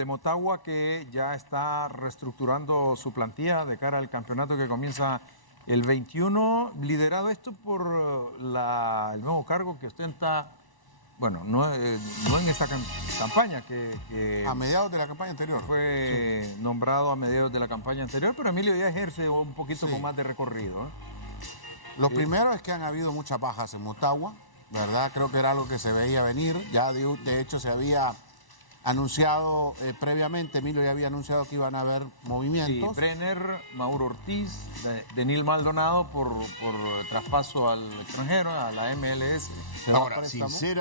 de Motagua, que ya está reestructurando su plantilla de cara al campeonato que comienza el 21, liderado esto por el nuevo cargo que ostenta, bueno, no en esta campaña, que a mediados de la campaña anterior. Fue nombrado a mediados de la campaña anterior, pero Emilio ya ejerce un poquito con más de recorrido. Lo primero es que han habido muchas bajas en Motagua, ¿verdad? Creo que era algo que se veía venir. Ya de hecho se había anunciado previamente, Emilio ya había anunciado que iban a haber movimientos. Sí, Brenner, Mauro Ortiz, Denil Maldonado por traspaso al extranjero, a la MLS. Ahora,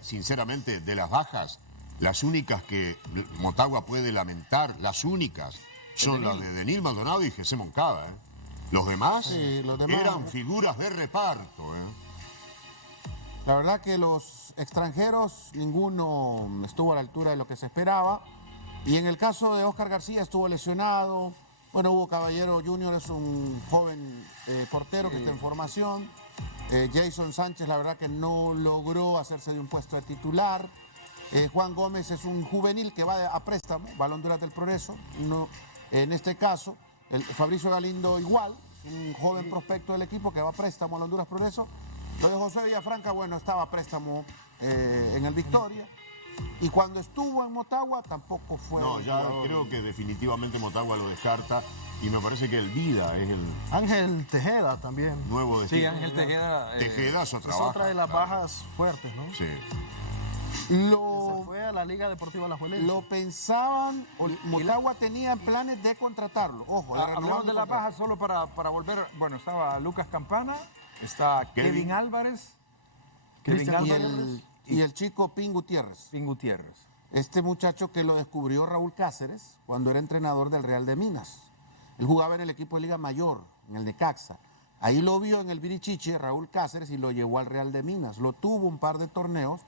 sinceramente, de las bajas, las únicas que Motagua puede lamentar, las únicas, son las de Denil Maldonado y José Moncada. Los demás, eran figuras de reparto. La verdad que los extranjeros, ninguno estuvo a la altura de lo que se esperaba. Y en el caso de Oscar García estuvo lesionado. Bueno, Hugo Caballero Jr. es un joven portero que está en formación. Jason Sánchez, la verdad que no logró hacerse de un puesto de titular. Juan Gómez es un juvenil que va a préstamo, Balón de Oro del Progreso. No, en este caso, Fabricio Galindo igual, un joven prospecto del equipo que va a préstamo al Honduras Progreso. Lo de José Villafranca, bueno, estaba a préstamo en el Victoria. Y cuando estuvo en Motagua tampoco fue... No, ya creo que definitivamente Motagua lo descarta. Y me parece que el Vida es el... Ángel Tejeda también. Nuevo destino. Sí, Ángel Tejeda. Tejeda es otra Es baja, otra de las bajas fuertes, ¿no? Sí. Se fue a la Liga Deportiva Alajuelense. Lo pensaban, Motagua tenía planes de contratarlo. Ojo, hablamos de la baja solo para volver. Bueno, estaba Lucas Campana, está Kevin Álvarez, y el chico Pin Gutiérrez. Pin Gutiérrez. Este muchacho que lo descubrió Raúl Cáceres cuando era entrenador del Real de Minas. Él jugaba en el equipo de Liga Mayor, en el Necaxa. Ahí lo vio en el Virichiche Raúl Cáceres y lo llevó al Real de Minas. Lo tuvo un par de torneos.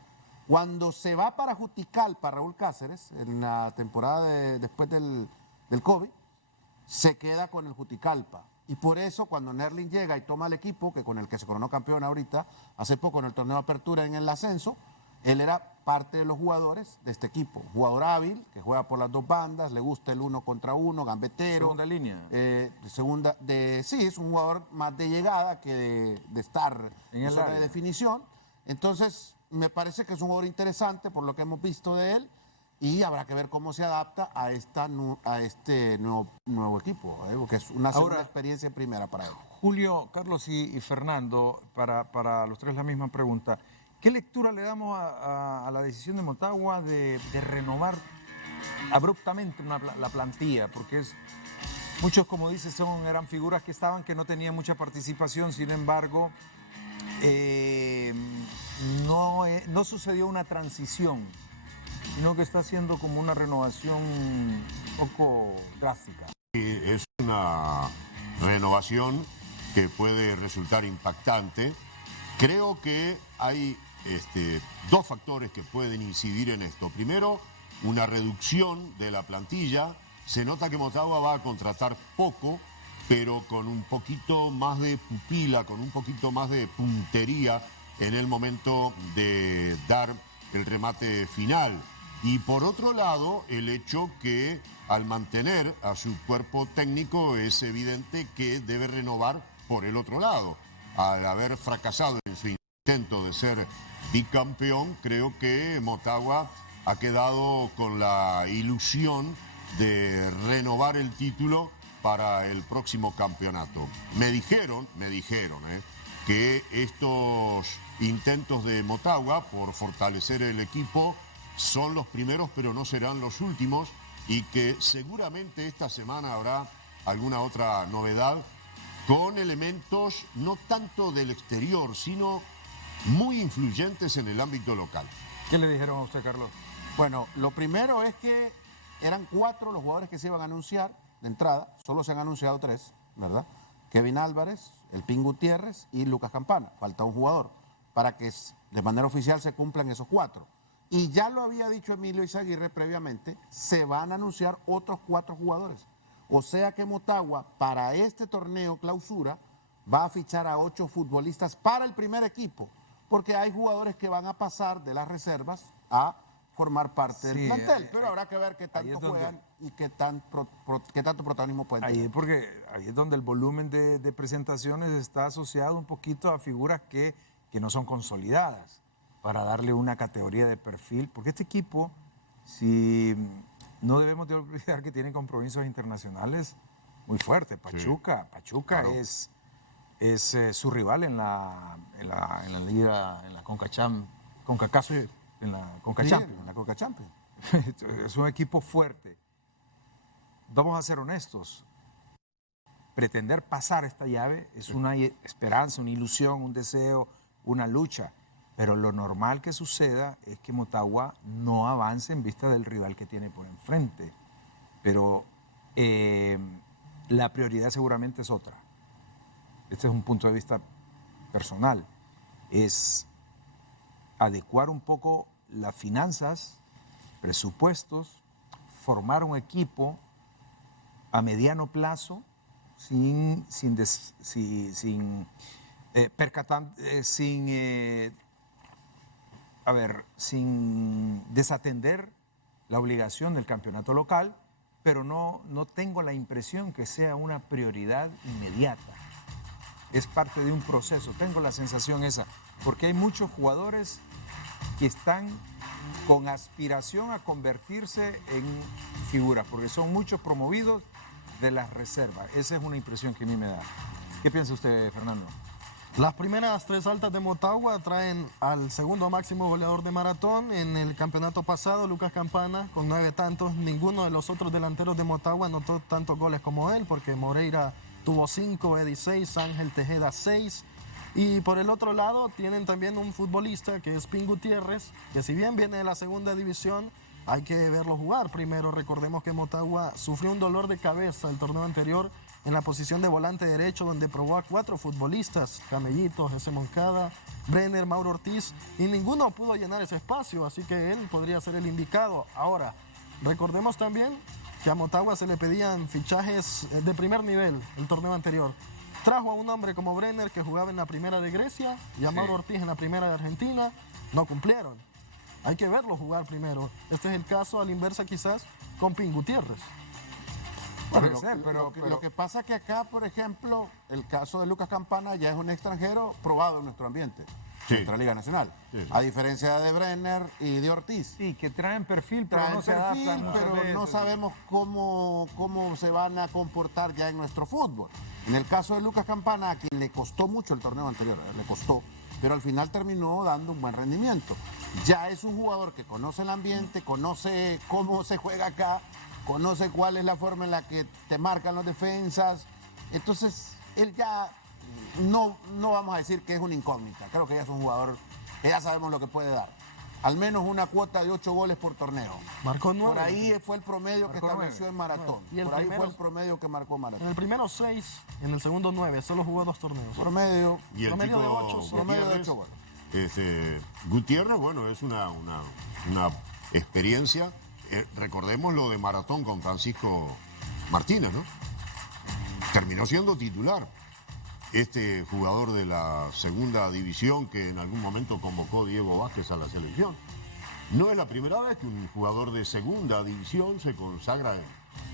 Cuando se va para Juticalpa Raúl Cáceres, en la temporada después del COVID, se queda con el Juticalpa. Y por eso cuando Nerlin llega y toma el equipo, que con el que se coronó campeón ahorita, hace poco en el torneo de apertura en el ascenso, él era parte de los jugadores de este equipo. Jugador hábil, que juega por las dos bandas, le gusta el 1 contra 1, gambetero. Segunda línea. Sí, es un jugador más de llegada que de estar en zona de definición. Entonces, me parece que es un jugador interesante por lo que hemos visto de él y habrá que ver cómo se adapta a este nuevo equipo, que es una segunda experiencia en primera para él. Julio, Carlos y Fernando, para los tres la misma pregunta. ¿Qué lectura le damos a la decisión de Motagua de renovar abruptamente la plantilla? Porque muchos, como dices, eran figuras que no tenían mucha participación, sin embargo, no sucedió una transición, sino que está haciendo como una renovación un poco drástica. Es una renovación que puede resultar impactante. Creo que hay dos factores que pueden incidir en esto. Primero, una reducción de la plantilla. Se nota que Motagua va a contratar poco, pero con un poquito más de pupila, con un poquito más de puntería en el momento de dar el remate final. Y por otro lado, el hecho que al mantener a su cuerpo técnico es evidente que debe renovar por el otro lado. Al haber fracasado en su intento de ser bicampeón, creo que Motagua ha quedado con la ilusión de renovar el título para el próximo campeonato. Me dijeron que estos intentos de Motagua por fortalecer el equipo son los primeros, pero no serán los últimos, y que seguramente esta semana habrá alguna otra novedad con elementos no tanto del exterior, sino muy influyentes en el ámbito local. ¿Qué le dijeron a usted, Carlos? Bueno, lo primero es que eran 4 los jugadores que se iban a anunciar de entrada, solo se han anunciado 3, ¿verdad? Kevin Álvarez, el Pin Gutiérrez y Lucas Campana. Falta un jugador para que de manera oficial se cumplan esos 4. Y ya lo había dicho Emilio Izaguirre previamente, se van a anunciar otros 4 jugadores. O sea que Motagua, para este torneo clausura, va a fichar a 8 futbolistas para el primer equipo, porque hay jugadores que van a pasar de las reservas a formar parte Sí, del plantel, ahí- pero habrá que ver qué ahí tanto es donde- juegan y qué tanto protagonismo pueden Ahí, tener. porque ahí es donde el volumen de presentaciones está asociado un poquito a figuras que no son consolidadas, para darle una categoría de perfil, porque este equipo, si no debemos de olvidar que tienen compromisos internacionales muy fuertes. Pachuca claro. es su rival en la liga, en la CONCACAF, en la CONCACHAMPIONS. En la Coca Champions. Es un equipo fuerte. Vamos a ser honestos. Pretender pasar esta llave es una esperanza, una ilusión, un deseo, una lucha. Pero lo normal que suceda es que Motagua no avance en vista del rival que tiene por enfrente. Pero la prioridad seguramente es otra. Este es un punto de vista personal. Es adecuar un poco las finanzas, presupuestos, formar un equipo a mediano plazo sin desatender la obligación del campeonato local, pero no tengo la impresión que sea una prioridad inmediata. Es parte de un proceso, tengo la sensación esa, porque hay muchos jugadores que están con aspiración a convertirse en figuras, porque son muchos promovidos de las reservas. Esa es una impresión que a mí me da. ¿Qué piensa usted, Fernando? Las primeras 3 altas de Motagua traen al segundo máximo goleador de maratón. En el campeonato pasado, Lucas Campana, con 9 tantos. Ninguno de los otros delanteros de Motagua anotó tantos goles como él, porque Moreira tuvo 5, Eddie 6, Ángel Tejeda 6. Y por el otro lado tienen también un futbolista que es Pin Gutiérrez, que si bien viene de la segunda división, hay que verlo jugar. Primero recordemos que Motagua sufrió un dolor de cabeza el torneo anterior en la posición de volante derecho, donde probó a 4 futbolistas, Camellito, José Moncada, Brenner, Mauro Ortiz, y ninguno pudo llenar ese espacio, así que él podría ser el indicado. Ahora, recordemos también que a Motagua se le pedían fichajes de primer nivel el torneo anterior. Trajo a un hombre como Brenner, que jugaba en la primera de Grecia, y a Mauro Ortiz en la primera de Argentina. No cumplieron. Hay que verlo jugar primero. Este es el caso, a la inversa quizás, con Pin Gutiérrez. Bueno, Puede ser, pero- lo que pasa es que acá, por ejemplo, el caso de Lucas Campana ya es un extranjero probado en nuestro ambiente, Sí. nuestra Liga Nacional. Sí. A diferencia de Brenner y de Ortiz. Sí, que traen perfil, pero Traen no se perfil, adaptan muchas pero no veces. sabemos cómo se van a comportar ya en nuestro fútbol. En el caso de Lucas Campana, a quien le costó mucho el torneo anterior, le costó, pero al final terminó dando un buen rendimiento. Ya es un jugador que conoce el ambiente, conoce cómo se juega acá, conoce cuál es la forma en la que te marcan los defensas. Entonces, él ya no vamos a decir que es una incógnita. Creo que ya es un jugador que ya sabemos lo que puede dar. Al menos una cuota de 8 goles por torneo. Marcó 9. Por ahí fue el promedio que Marcó estableció 9. en Maratón. Y el Por ahí primero- fue el promedio que marcó En Maratón. el primero 6, en el segundo 9. Solo jugó 2 torneos. Promedio. Y el Promedio chico de 8, promedio de Gutiérrez, 8 goles. Gutiérrez, bueno, es una experiencia. Recordemos lo de Maratón con Francisco Martínez, ¿no? Terminó siendo titular. Este jugador de la segunda división que en algún momento convocó Diego Vázquez a la selección. No es la primera vez que un jugador de segunda división se consagra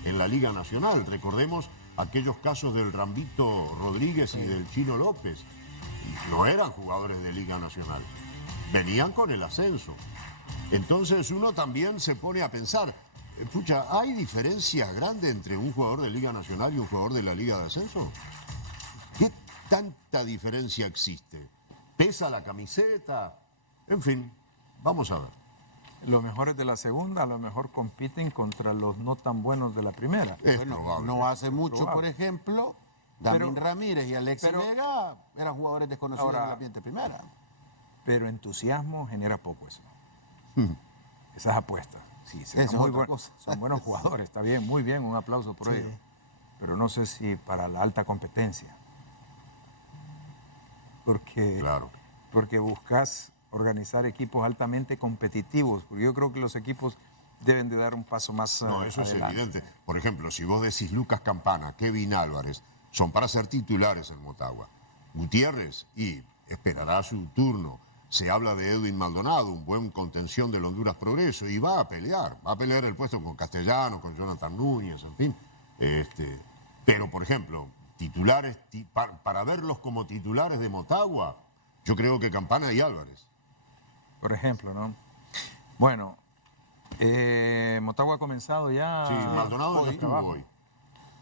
en la Liga Nacional. Recordemos aquellos casos del Rambito Rodríguez y del Chino López. No eran jugadores de Liga Nacional, venían con el ascenso. Entonces uno también se pone a pensar, pucha, ¿hay diferencia grande entre un jugador de Liga Nacional y un jugador de la Liga de Ascenso? ¿Qué tanta diferencia existe? ¿Pesa la camiseta? En fin, vamos a ver. Los mejores de la segunda a lo mejor compiten contra los no tan buenos de la primera. Es Bueno, probable. no hace mucho, Probable. por ejemplo, Damín Pero- Ramírez y Alexis pero- Vega eran jugadores desconocidos Ahora- en el ambiente primera. Pero entusiasmo genera poco eso. Esas apuestas. Sí, Esa es muy otra buen- cosa. son buenos jugadores, está bien, muy bien, un aplauso por Sí. ello. Pero no sé si para la alta competencia. Porque, Claro. porque buscas organizar equipos altamente competitivos, porque yo creo que los equipos deben de dar un paso más No, eso es adelante. evidente. Por ejemplo, si vos decís Lucas Campana, Kevin Álvarez, son para ser titulares en Motagua. Gutiérrez, y esperará su turno. se habla de Edwin Maldonado, un buen contención del Honduras Progreso, y va a pelear el puesto con Castellanos, con Jonathan Núñez, en fin. Pero, por ejemplo, titulares, para verlos como titulares de Motagua, yo creo que Campana y Álvarez. Por ejemplo, ¿no? Bueno, Motagua ha comenzado ya. Sí, Maldonado ya estuvo trabajo. hoy.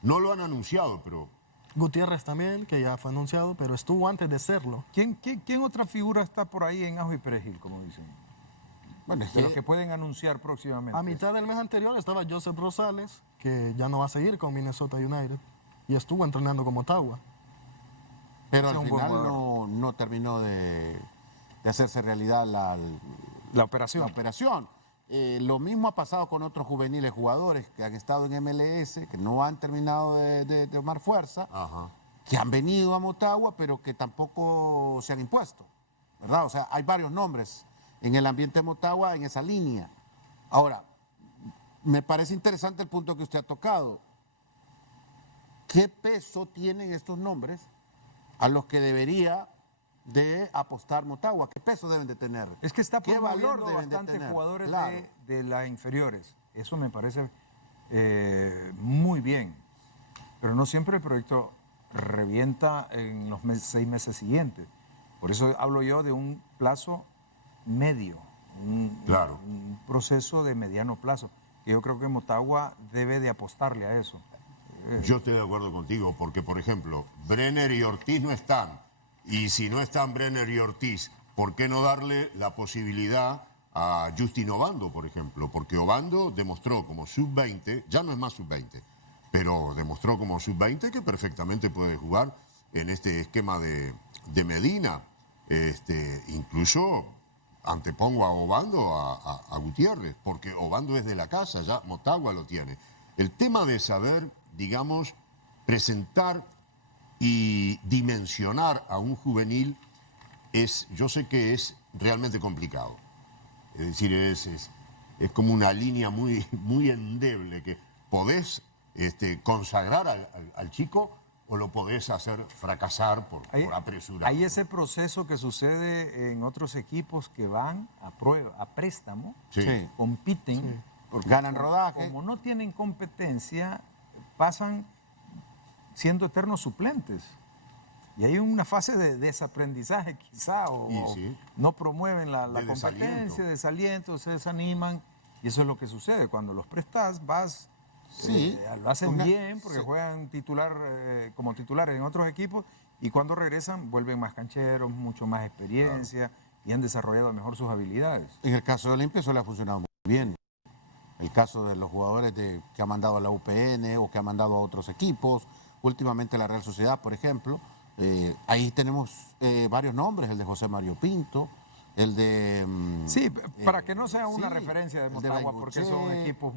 No lo han anunciado, pero Gutiérrez también, que ya fue anunciado, pero estuvo antes de serlo. ¿Quién otra figura está por ahí en ajo y perejil, como dicen? Bueno, es De los que que pueden anunciar próximamente. A mitad del mes anterior estaba Joseph Rosales, que ya no va a seguir con Minnesota United, y estuvo entrenando con Motagua. pero es al un buen final jugador. no terminó de hacerse realidad La la operación. operación. Lo mismo ha pasado con otros juveniles jugadores que han estado en MLS, que no han terminado de tomar fuerza, ajá. que han venido a Motagua, pero que tampoco se han impuesto, ¿verdad? O sea, hay varios nombres en el ambiente de Motagua en esa línea. Ahora, me parece interesante el punto que usted ha tocado. ¿Qué peso tienen estos nombres a los que debería de apostar Motagua? ¿Qué peso deben de tener? Es que está ¿Qué promoviendo valor deben de bastantes tener? jugadores Claro. de las inferiores. Eso me parece muy bien. Pero no siempre el proyecto revienta en los 6 meses siguientes. Por eso hablo yo de un plazo medio, Claro. un proceso de mediano plazo. Que yo creo que Motagua debe de apostarle a eso. Yo estoy de acuerdo contigo, porque, por ejemplo, Brenner y Ortiz no están. Y si no están Brenner y Ortiz, ¿por qué no darle la posibilidad a Justin Obando, por ejemplo? Porque Obando demostró como sub-20, ya no es más sub-20, pero demostró como sub-20 que perfectamente puede jugar en este esquema de Medina. Incluso antepongo a Obando a Gutiérrez, porque Obando es de la casa, ya Motagua lo tiene. El tema de saber, digamos, presentar y dimensionar a un juvenil yo sé que es realmente complicado. Es decir, es como una línea muy, muy endeble que podés consagrar al chico o lo podés hacer fracasar por apresurar. Hay ese proceso que sucede en otros equipos que van a prueba, a préstamo, Sí. Sí. compiten, porque Ganan rodaje. Como no tienen competencia, pasan siendo eternos suplentes. Y hay una fase de desaprendizaje quizá, o Y sí. no promueven la De competencia, desaliento, se desaniman. Y eso es lo que sucede. Cuando los prestas, vas, Sí. lo hacen Una- bien, porque sí. juegan como titulares en otros equipos, y cuando regresan vuelven más cancheros, mucho más experiencia, y han desarrollado mejor sus habilidades. En el caso de Olimpia eso le ha funcionado muy bien. El caso de los jugadores que ha mandado a la UPN o que ha mandado a otros equipos, últimamente la Real Sociedad, por ejemplo, ahí tenemos varios nombres, el de José Mario Pinto, el de... Sí, para que no sea una sí, referencia de el de Motagua, porque son Bengochea. equipos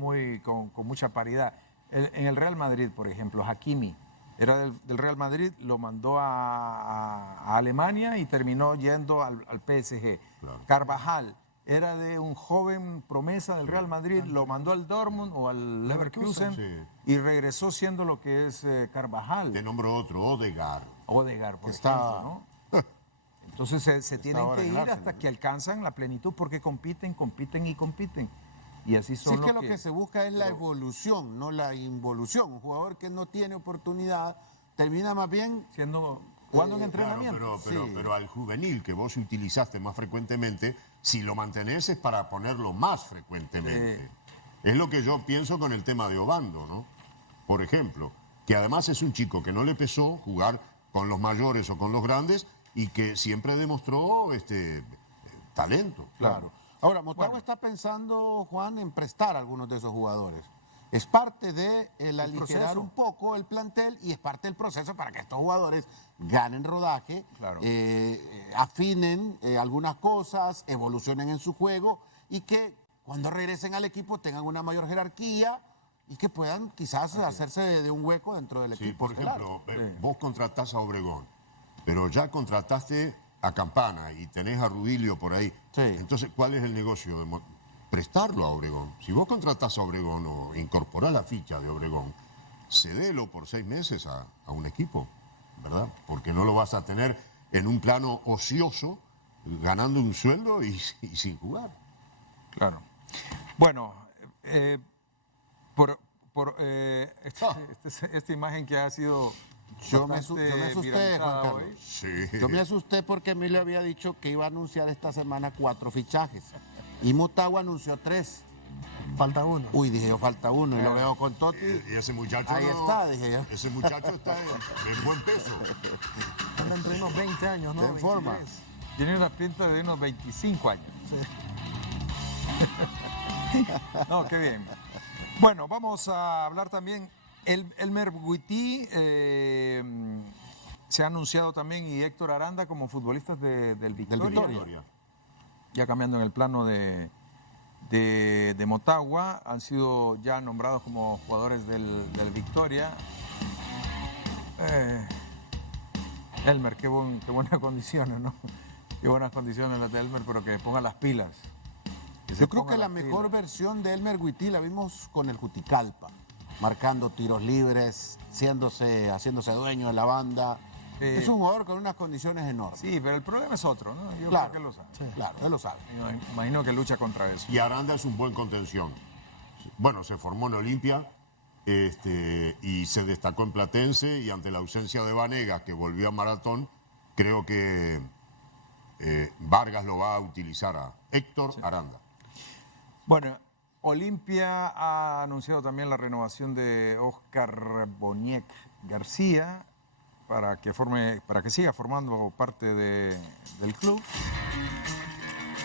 con mucha paridad. En el Real Madrid, por ejemplo, Hakimi era del Real Madrid, lo mandó a Alemania y terminó yendo al PSG. Claro. Carvajal era de un joven promesa del Real Madrid, lo mandó al Dortmund o al Leverkusen Sí. y regresó siendo lo que es Carvajal. Te nombro otro, Odegaard. Odegaard, por Que está- ejemplo, ¿no? Entonces se tienen ahora que en ir el Arsenal, hasta ¿no? que alcanzan la plenitud porque compiten. Y así Sí, son es que los lo que se busca es la evolución, no la involución. Un jugador que no tiene oportunidad termina más bien... jugando en Claro, entrenamiento. pero, Sí. pero al juvenil que vos utilizaste más frecuentemente, si lo mantenés es para ponerlo más frecuentemente. Es lo que yo pienso con el tema de Obando, ¿no? Por ejemplo, que además es un chico que no le pesó jugar con los mayores o con los grandes y que siempre demostró talento. Claro. Ahora, Motagua está pensando, Juan, en prestar a algunos de esos jugadores. Es parte de aligerar proceso. un poco el plantel y es parte del proceso para que estos jugadores ganen rodaje, Claro. afinen algunas cosas, evolucionen en su juego y que cuando regresen al equipo tengan una mayor jerarquía y que puedan quizás hacerse de un hueco dentro del Sí, equipo. por estelar. ejemplo, vos contratás a Obregón, pero ya contrataste a Campana y tenés a Rubilio por ahí. Sí. Entonces, ¿cuál es el negocio? Prestarlo a Obregón. Si vos contratás a Obregón o incorporás la ficha de Obregón, cedelo por 6 meses a un equipo, ¿verdad? Porque no lo vas a tener en un plano ocioso ganando un sueldo y sin jugar. Claro. Bueno, esta imagen que ha sido Yo me bastante asusté, Juan viralizada Carlos. hoy. Sí. Yo me asusté porque Emilio había dicho que iba a anunciar esta semana 4 fichajes. Y Motagua anunció 3. Falta uno. Uy, dije yo, falta uno. Y lo veo con Totti. Y ese muchacho Ahí está, dije yo. Ese muchacho está en buen peso. Anda entre unos 20 años, ¿no? Está en forma. 23. Tiene una pinta de unos 25 años. Sí. No, qué bien. Bueno, vamos a hablar también. Elmer Guití se ha anunciado también, y Héctor Aranda como futbolistas del Victoria. Victoria. Ya cambiando en el plano de Motagua, han sido ya nombrados como jugadores del Victoria. Elmer, qué buenas condiciones, ¿no? Qué buenas condiciones las de Elmer, pero que ponga las pilas. Yo creo que la mejor versión de Elmer Guití la vimos con el Juticalpa, marcando tiros libres, haciéndose dueño de la banda. Sí. Es un jugador con unas condiciones enormes. Sí, pero el problema es otro, ¿no? Yo Claro. creo que lo sabe. Claro, él lo sabe. Imagino que lucha contra eso. Y Aranda es un buen contención. Bueno, se formó en Olimpia y se destacó en Platense, y ante la ausencia de Vanegas, que volvió a Maratón, creo que Vargas lo va a utilizar a Héctor Aranda. Bueno, Olimpia ha anunciado también la renovación de Oscar Boniek García para que siga formando parte del club.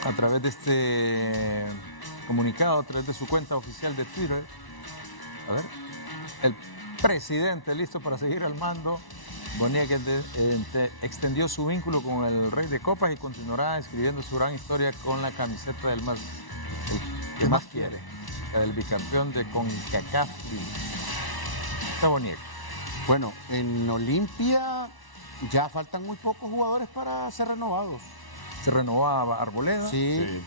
A través de este comunicado, a través de su cuenta oficial de Twitter, a ver, el presidente listo para seguir al mando. Boniek extendió su vínculo con el Rey de Copas y continuará escribiendo su gran historia con la camiseta el que más quiere, el bicampeón de CONCACAF. Está Boniek. Bueno, en Olimpia ya faltan muy pocos jugadores para ser renovados. Se renovaba Arboleda. Sí,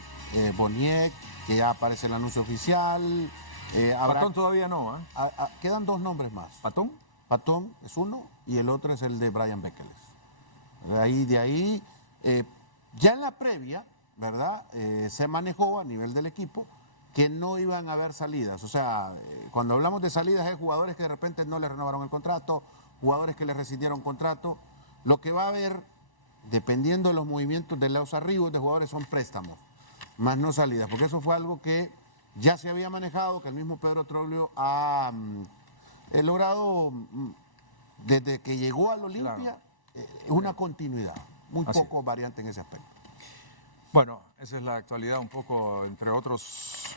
Boniek, que ya aparece en el anuncio oficial. Patón todavía no, ¿eh? Quedan 2 nombres más. ¿Patón? Patón es uno y el otro es el de Brian Bekeles. De ahí, ya en la previa, ¿verdad? Se manejó a nivel del equipo que no iban a haber salidas. O sea, cuando hablamos de salidas es jugadores que de repente no le renovaron el contrato, jugadores que le rescindieron contrato. Lo que va a haber, dependiendo de los movimientos de los arribos de jugadores, son préstamos, más no salidas, porque eso fue algo que ya se había manejado, que el mismo Pedro Troglio ha logrado, desde que llegó al Olimpia, una continuidad, muy Así poco variante en ese aspecto. Bueno, esa es la actualidad un poco, entre otros